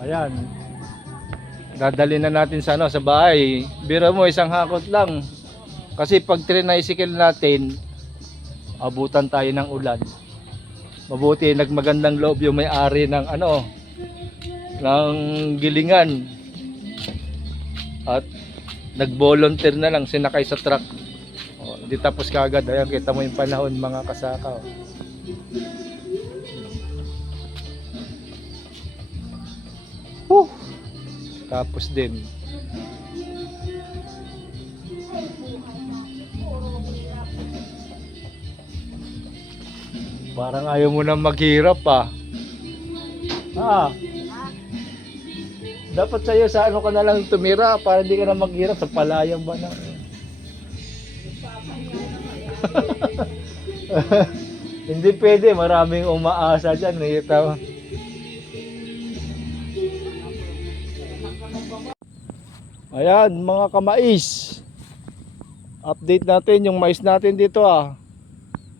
Ayan. Dadali na natin sa sa bahay. Biro mo isang hakot lang. Kasi pag tricycle natin, abutan tayo ng ulan. Mabuti nagmagandang loob yung may-ari ng ng gilingan. At nag-volunteer na lang sinakay sa truck. Hindi tapos kagad. Ayan, kita mo yung panahon mga kasaka. Tapos din. Parang ayaw mo na maghirap pa. Dapat sa'yo sa ka na lang tumira para hindi ka na maghirap sa palayan ba na. Hindi pwede, maraming umaasa dyan. Ayan mga kamais. Update natin yung mais natin dito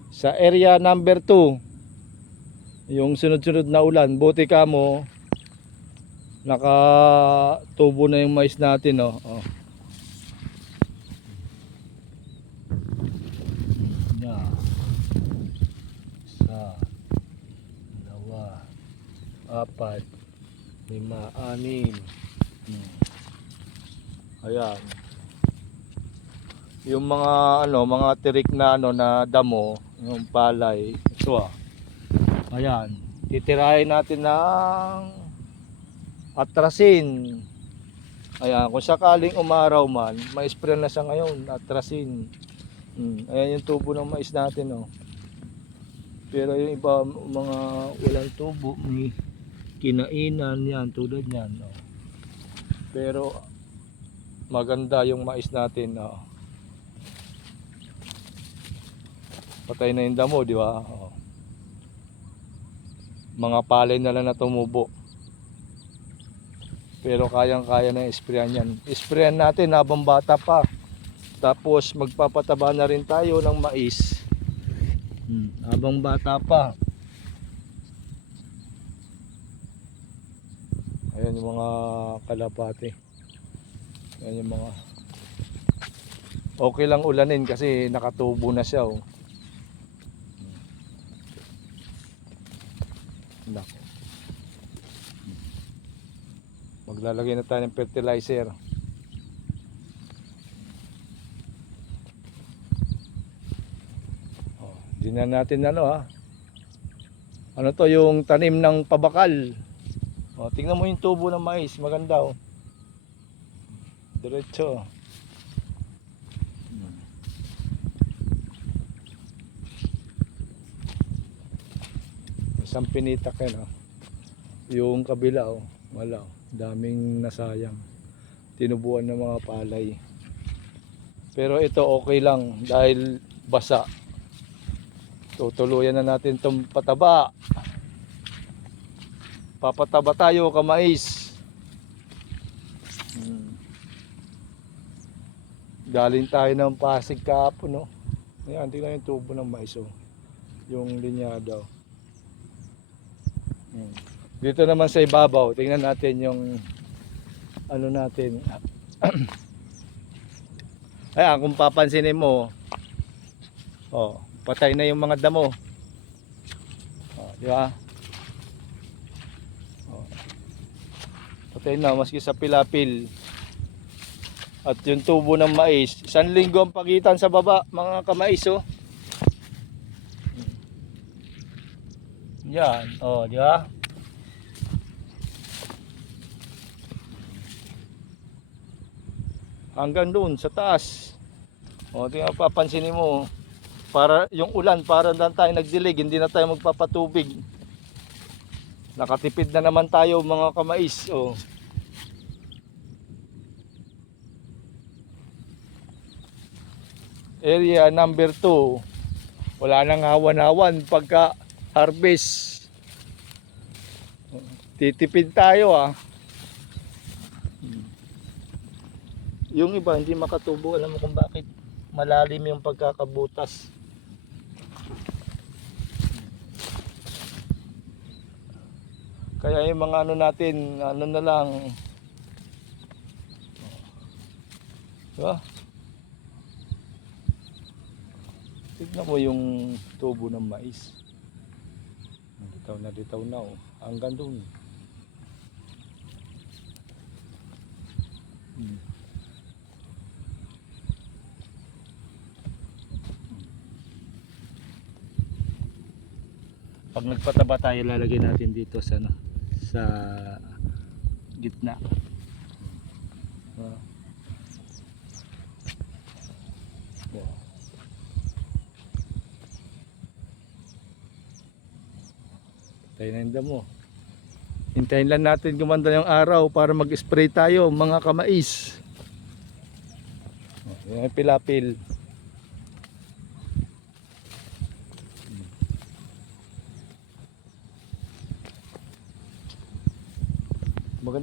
sa area number 2. Yung sunod-sunod na ulan. Buti ka mo nakatubo na yung mais natin Isa, dalawa, apat, lima, anim. Ayan. Yung mga mga tirik na na damo, yung palay, ito Ayan. Titirahin natin ng atrasin. Ayan, kung sakaling umaraw man, ma-spray na siya ngayon, atrasin. Ayan yung tubo ng mais natin Pero yung iba mga walang tubo, may kinainan yan tulad niyan Pero maganda yung mais natin Patay na yung damo, di ba? Mga palay na lang na tumubo. Pero kayang-kaya na isprayan yan. Isprayan natin habang bata pa. Tapos magpapataba na rin tayo ng mais. Habang bata pa. Ayan yung mga kalapate. Ayan yung mga okay lang ulanin kasi nakatubo na siya Maglalagay na tayo ng fertilizer. Di na natin ano to yung tanim ng pabakal. Tingnan mo yung tubo ng mais, maganda Diretso. Isang pinitak yung kabila wala daming nasayang, tinubuan ng mga palay. Pero ito okay lang dahil basa. Tutuluyan na natin itong pataba. Papataba tayo kamais. Galing tayo ng Pasig kahapon Ayan, tingnan yung tubo ng mais yung linyada Dito naman sa ibabaw, tingnan natin yung natin. Ayan, kung papansinin mo, patay na yung mga damo. Di ba? Patay na maski sa pilapil. At yung tubo ng mais, 1 linggo ang pagitan sa baba, mga kamais Yan, di ba? Hanggang doon sa taas. Tingnan papansinin mo para yung ulan para lang tayo nagdilig, hindi na tayo magpapatubig. Nakatipid na naman tayo mga kamais Area number 2. Wala nang hawan-hawan pagka harvest. Titipid tayo Yung iba hindi makatubo, alam mo kung bakit? Malalim yung pagkakabutas. Kaya yung mga ano natin, ano na lang. Diba? Tignan mo yung tubo ng mais. Ditaw na oh. Hanggang doon. Pag nagpataba tayo, lalagay natin dito sa ano, sa gitna. Tayo na yung damo. Hintayin lang natin gumanda yung araw para mag-spray tayo mga kamais. Yung pilapil.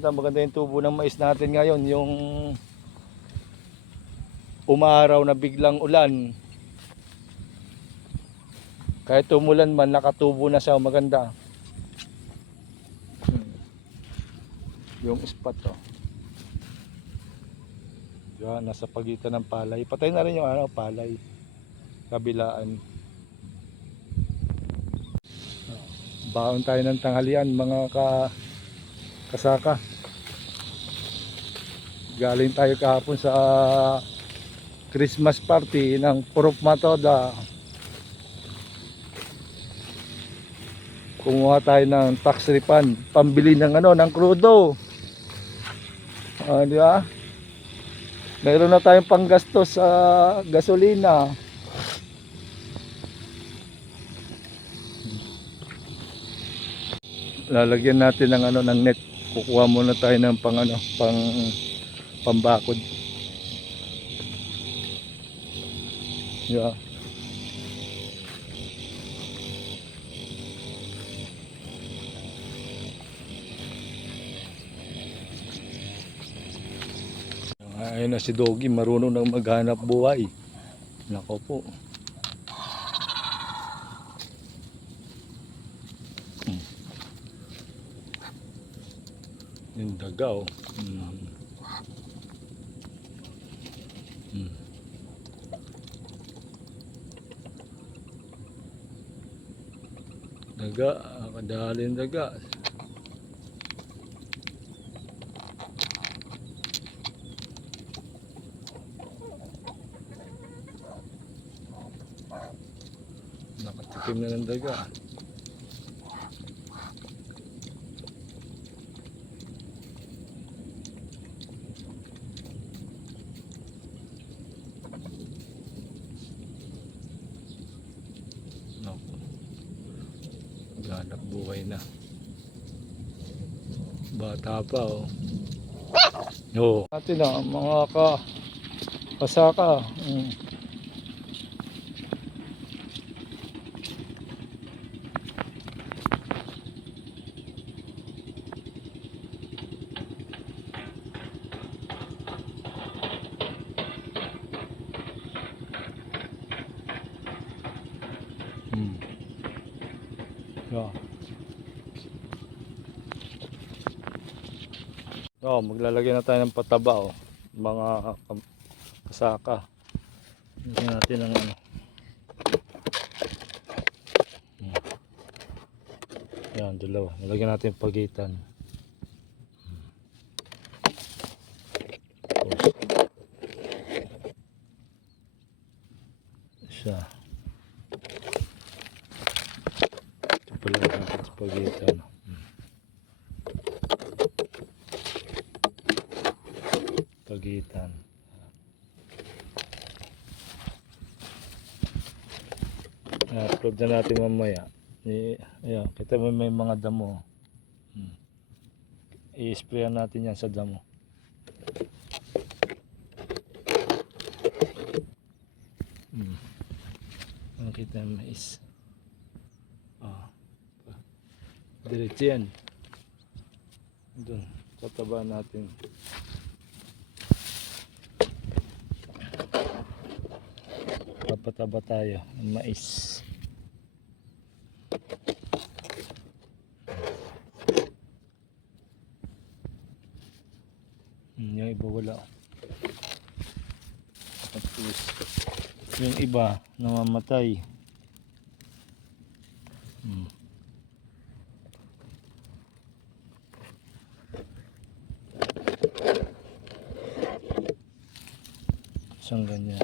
Maganda yung tubo ng mais natin ngayon. Yung umaraw na biglang ulan. Kahit umulan man, nakatubo na siya. Maganda. Yung spot to. Diyan, nasa pagitan ng palay. Patay na rin yung ano, palay. Kabilaan. Baon tayo ng tanghalian mga kasaka. Galing tayo kahapon sa Christmas party ng Purok Matoda. Kumuha tayo ng tax refund, pambili ng ano, ng krudo. Di ba? Meron na tayong panggastos sa gasolina. Lalagyan natin ng ano, ng net. Kukuha muna tayo ng pang ano, pambakod. Yeah. Ayun na si Doggy, marunong nang maghanap buhay. Nako po. Yung daga oh. Daga, kadalin daga. Nakatikim na ng daga. Ganap buhay na. Bata pa oh. Oo. Natin na mga kasaka. Yeah. Oh, maglalagay na tayo ng pataba oh. Mga kasaka. Lagyan natin ng ano. Yan, dalawa. Lagyan natin pagitan. Isa. Ito pala natin sa pagitan. Pagitan. I-upload na natin mamaya. Ayan, kita mo may mga damo. I-sprayan natin yan sa damo. Nakita yung mais. Diretso yan. Doon, tataba natin. Papataba tayo ng mais. Yung iba wala. Tapos yung iba namamatay. Isang ganyan.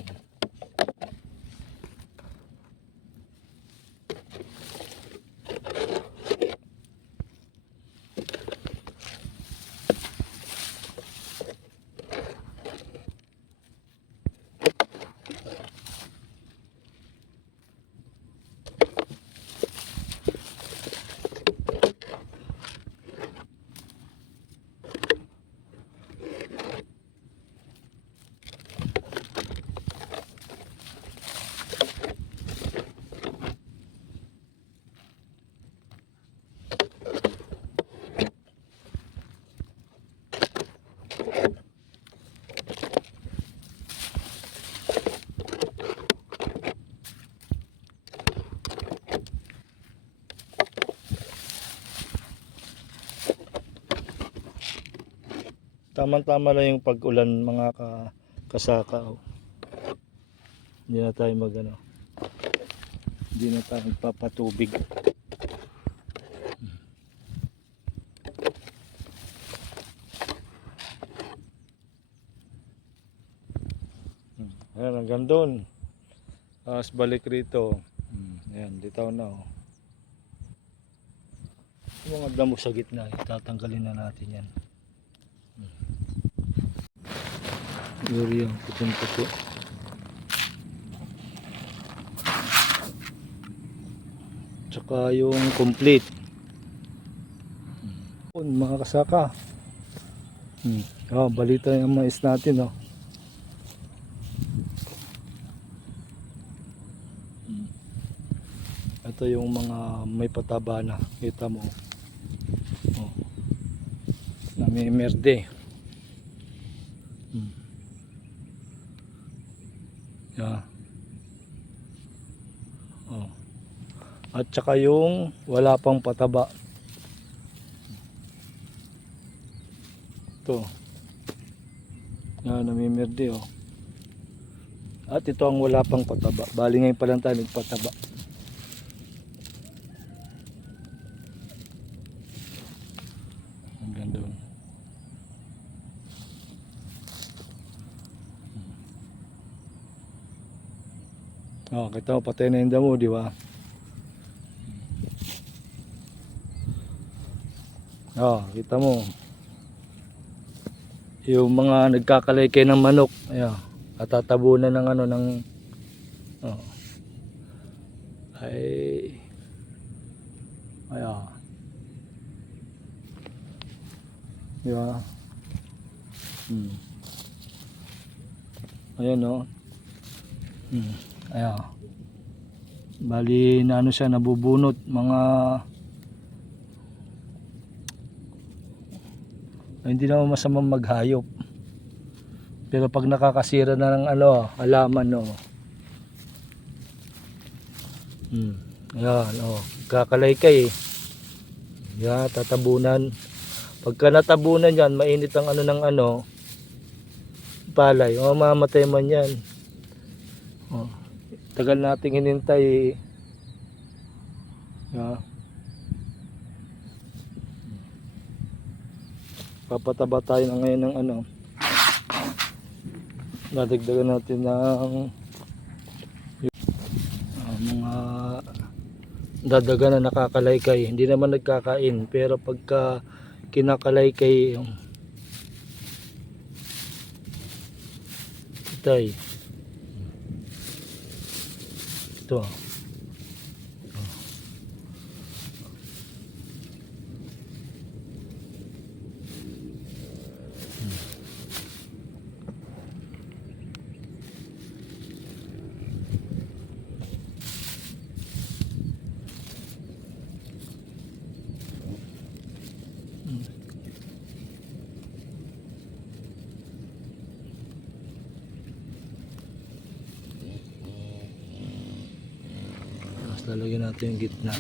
Tama-tama lang yung pag-ulan mga kasaka. Oh. Hindi na tayo hindi na tayo magpapatubig. Ayan, hanggang doon. Tapos balik rito. Ayan, litaw na. Oh. Yung mga damo sa gitna, itatanggalin na natin yan. Yuri yung puting-puti. Tsaka yung complete. Mga kasaka. Balita yung mais natin. Oh. Ito yung mga may pataba na. Kita mo. Oh. Namimerde. Yeah. Oh. At saka yung wala pang pataba. Ito. Yan, namimerde oh. At ito ang wala pang pataba. Bali ngayon pa lang tayo nagpataba. Hanggang doon. Oh, kita mo patay na yung damo, di ba? Oh, kita mo. Yung mga nagkakalaykay ng manok, ayan, katatabunan ng ayan. Di ba? Ayan oh. Ayan. Bali na siya, nabubunot mga hindi naman masamang maghayop. Pero pag nakakasira na ng halaman no. Ayan oh, kakalaykay eh. Yeah, tatabunan. Pagka natabunan yan, mainit ang ng palay. Mamatay man yan. Oh. Tagal nating hinintay. Yeah. Papataba tayo na ngayon ng nadagdagan natin ng mga dadaga na nakakalaykay. Hindi naman nagkakain, pero pagka kinakalaykay itay ito lalagyan natin yung gitna.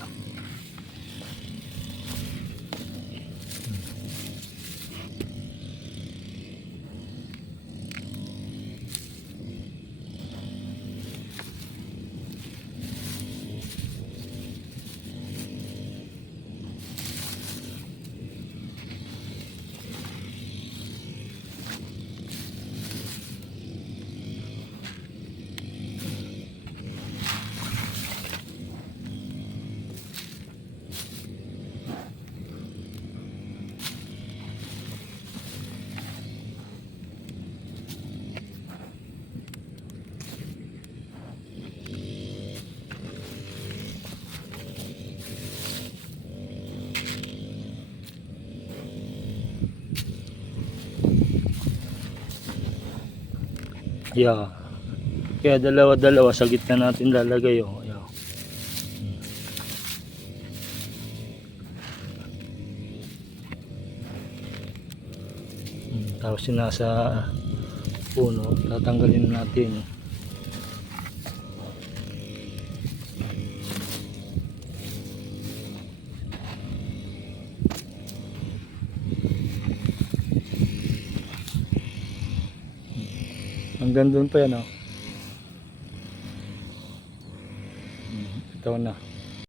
Yeah. Kaya dalawa-dalawa sa gitna natin lalagay oh. Yeah. Tapos yung nasa puno, tatanggalin natin. Hanggang doon pa yan oh. Ito na.